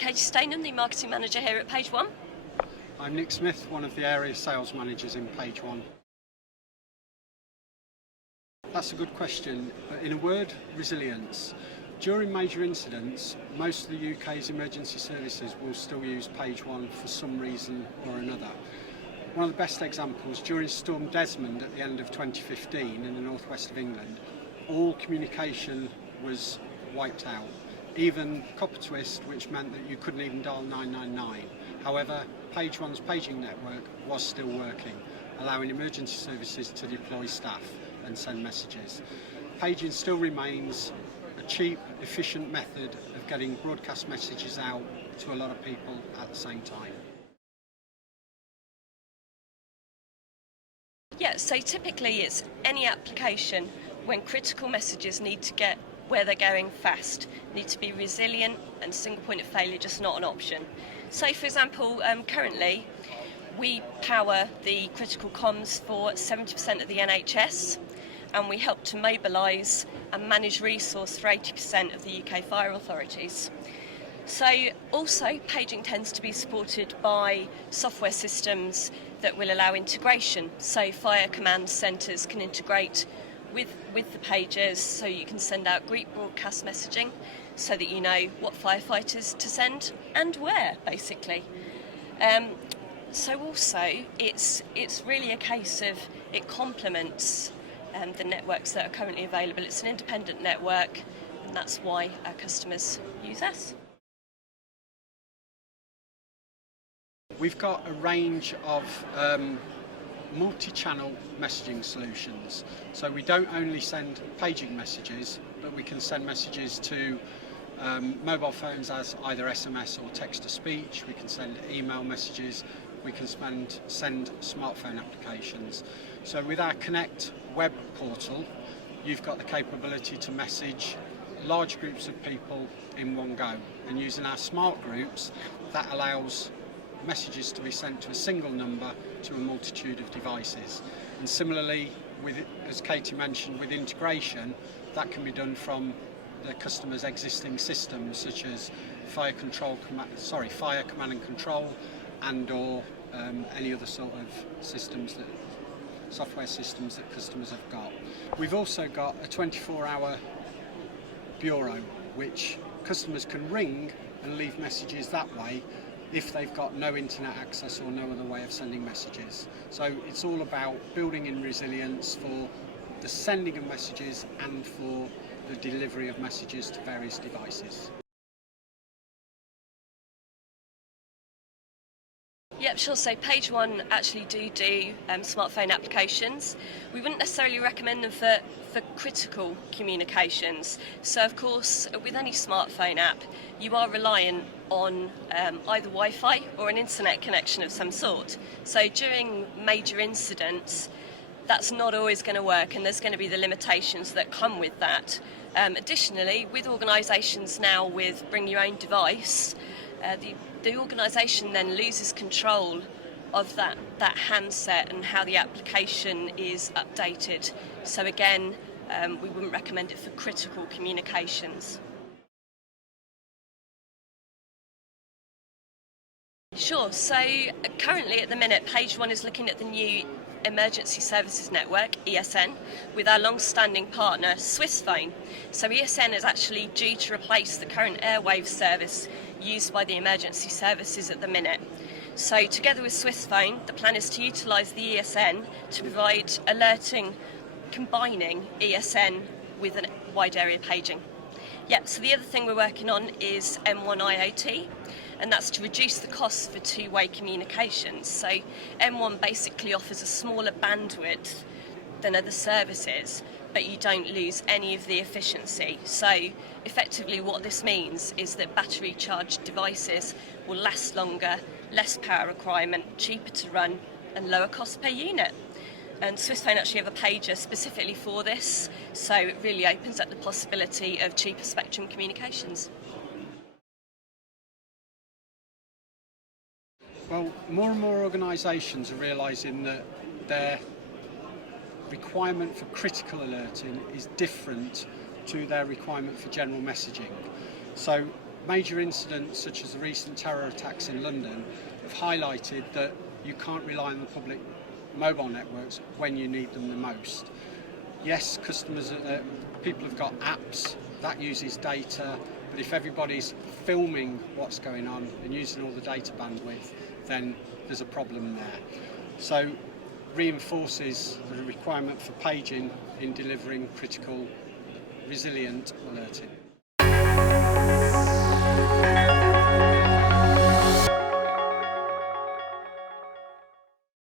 Katy Stoneham, the Marketing Manager here at PageOne. I'm Nick Smith, one of the area sales managers in PageOne. That's a good question, but in a word, resilience. During major incidents, most of the UK's emergency services will still use PageOne for some reason or another. One of the best examples, during Storm Desmond at the end of 2015 in the northwest of England, all communication was wiped out. Even copper twist, which meant that you couldn't even dial 999. However, PageOne's paging network was still working, allowing emergency services to deploy staff and send messages. Paging still remains a cheap, efficient method of getting broadcast messages out to a lot of people at the same time. Yeah, so typically it's any application when critical messages need to get where they're going fast, need to be resilient, and single point of failure just not an option. So for example, currently we power the critical comms for 70% of the NHS, and we help to mobilise and manage resource for 80% of the UK fire authorities. So also paging tends to be supported by software systems that will allow integration. So fire command centres can integrate with the pages, so you can send out group broadcast messaging so that you know what firefighters to send and where, basically. So also it's really a case of it complements the networks that are currently available. It's an independent network, and that's why our customers use us. We've got a range of multi-channel messaging solutions. So we don't only send paging messages, but we can send messages to mobile phones as either SMS or text-to-speech. We can send email messages. We can send smartphone applications. So with our Connect web portal, you've got the capability to message large groups of people in one go. And using our smart groups, that allows messages to be sent to a single number to a multitude of devices. And similarly, as Katy mentioned, with integration, that can be done from the customer's existing systems, such as fire command and control, and/or any other sort of software systems that customers have got. We've also got a 24-hour bureau, which customers can ring and leave messages that way if they've got no internet access or no other way of sending messages. So it's all about building in resilience for the sending of messages and for the delivery of messages to various devices. Yep, sure. So PageOne actually do smartphone applications. We wouldn't necessarily recommend them for critical communications. So of course, with any smartphone app, you are reliant on either Wi-Fi or an internet connection of some sort. So during major incidents, that's not always going to work, and there's going to be the limitations that come with that. Additionally, with organisations now with bring your own device, the organisation then loses control of that handset and how the application is updated. So again, we wouldn't recommend it for critical communications. Sure, so currently at the minute PageOne is looking at the new Emergency Services Network, ESN, with our long-standing partner Swissphone. So ESN is actually due to replace the current airwave service used by the emergency services at the minute. So together with Swissphone, the plan is to utilise the ESN to provide alerting, combining ESN with a wide area paging. Yeah, so the other thing we're working on is M1 IoT, and that's to reduce the costs for two-way communications. So M1 basically offers a smaller bandwidth than other services, but you don't lose any of the efficiency. So effectively what this means is that battery charged devices will last longer, less power requirement, cheaper to run, and lower cost per unit. And Swissphone actually have a pager specifically for this, so it really opens up the possibility of cheaper spectrum communications. Well, more and more organisations are realising that their requirement for critical alerting is different to their requirement for general messaging. So Major incidents such as the recent terror attacks in London have highlighted that you can't rely on the public mobile networks when you need them the most. Yes, people have got apps, that uses data, but if everybody's filming what's going on and using all the data bandwidth, then there's a problem there. So reinforces the requirement for paging in delivering critical, resilient alerting.